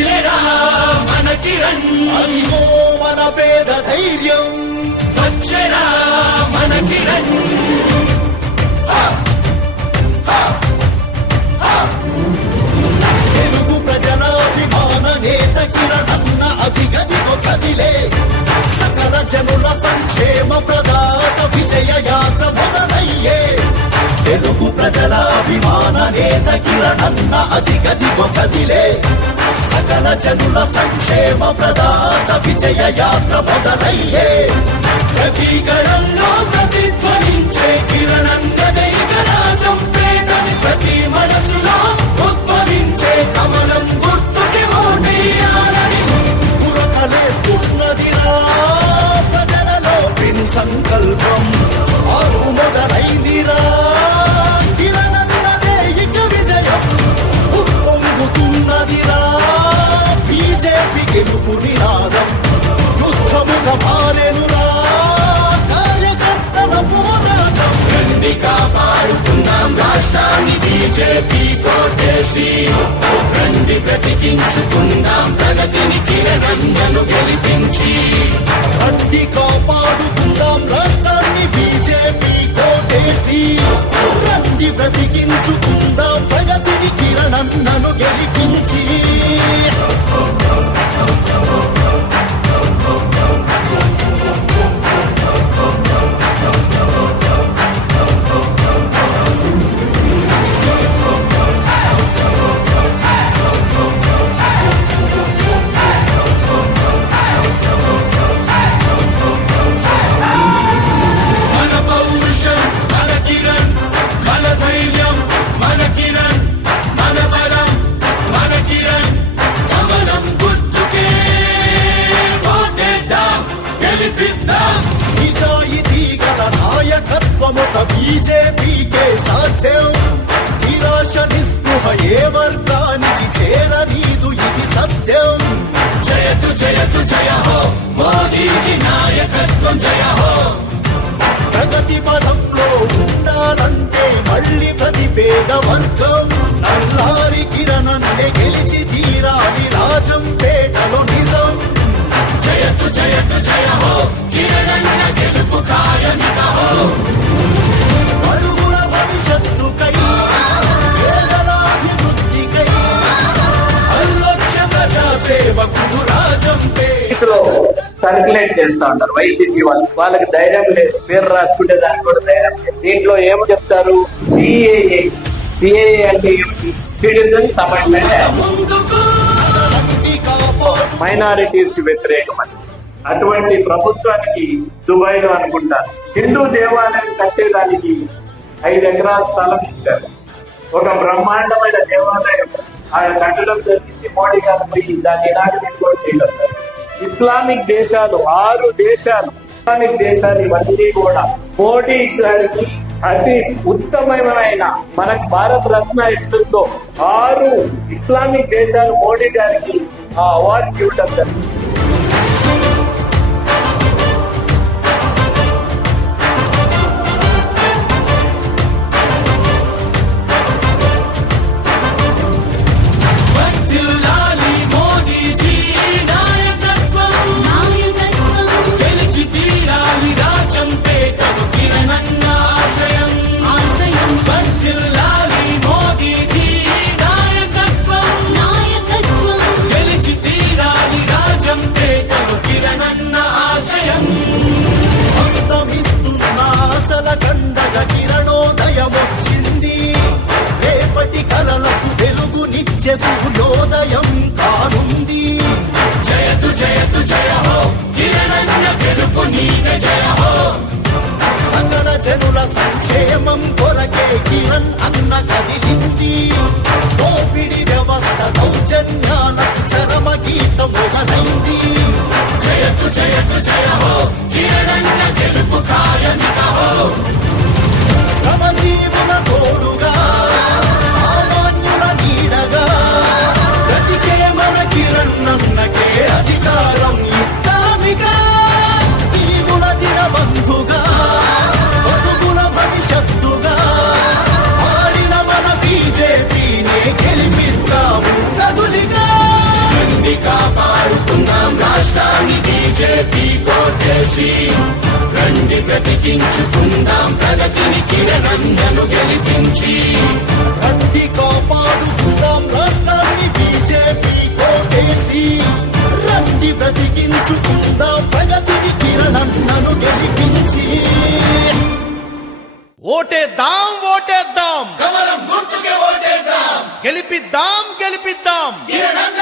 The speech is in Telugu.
కదిలేరా మన కిరణ్ అదిగో మన పేద ధైర్యం. వచ్చేరా మన కిరణ్ ప్రజలాభిమాన నేత కిరణన్న అధిగదిగో కదిలే సకల జనుల సంక్షేమ ప్రదాత విజయ యాత్ర మొదలయ్యే కాపాడుకుందాం. రాష్ట్రాన్ని బీజేపీ కోటేసి రండి బ్రతికించుకుందాం. ప్రగతిని కిరణన్నను గెలిపించు అల్పమత బీజేపీకే సాధ్యం. నిరాశ నిస్పృహ ఏ వర్గానికి చేరనీదు ఇది సత్యం. జయతు జయతు జయ హో మోదీజీ నాయకత్వం జయ హో. ప్రగతి పదంలో ఉండాలంటే మళ్ళీ ప్రతి పేద వర్గం. నల్లారి కిరణన్నే గెలిచి తీరాలి రాజం పేటలో నిజం. సర్క్యులేట్ చేస్తా ఉంటారు వైసీపీ వాళ్ళు. వాళ్ళకి ధైర్యం లేదు. పేరు రాసుకుంటే దానికి కూడా ధైర్యం లేదు. దీంట్లో ఏమి చెప్తారు? సిఏఏ సిఏఏ అంటే ఏమిటి? సిటిజన్స్ అమెండ్మెంట్ మైనారిటీస్కి వ్యతిరేకమని అటువంటి ప్రభుత్వానికి దుబాయ్లో అనుకుంటారు. హిందూ దేవాలయం కట్టేదానికి ఐదు ఎకరాల స్థలం ఇచ్చారు. ఒక బ్రహ్మాండమైన దేవాలయం. ఆయన కట్టడం జరిగింది. మోడీ గారు పోయి దాన్ని ఇనాగరేట్ కూడా చేయడం ఇస్లామిక్ దేశాలు ఆరు దేశాలు. ఇస్లామిక్ దేశాలు ఇవన్నీ కూడా మోడీ గారికి అతి ఉత్తమమైన మనకు భారత రత్న ఎట్లుందో ఆరు ఇస్లామిక్ దేశాలు మోడీ గారికి ఆ అవార్డ్స్ ఇవ్వడం జరిగింది. సూర్యోదయం కానుంది. జయతు జయతు జయ హో కిరణన్న గెలుపు నీదే జయ హో సకల జనుల సంక్షేమం కొరకే కిరణ్ అన్న కదిలింది కోపిడి వ్యవస్థ దౌర్జన్యాలకు చరమ గీతం మొదలైంది. జయతు జయతు జయ బ్రతికించుకుందాం ప్రగతిని కిరణన్నను గెలిపించి. రండి కాపాడుకుందాం రాష్ట్రాన్ని బీజేపీ కోటేసి. రండి బ్రతికించుకుందాం ప్రగతిని కిరణన్నను గెలిపించి. ఓటేద్దాం ఓటేద్దాం. కమలం గుర్తుకే ఓటేద్దాం. గెలిపిద్దాం గెలిపిద్దాం. కిరణన్న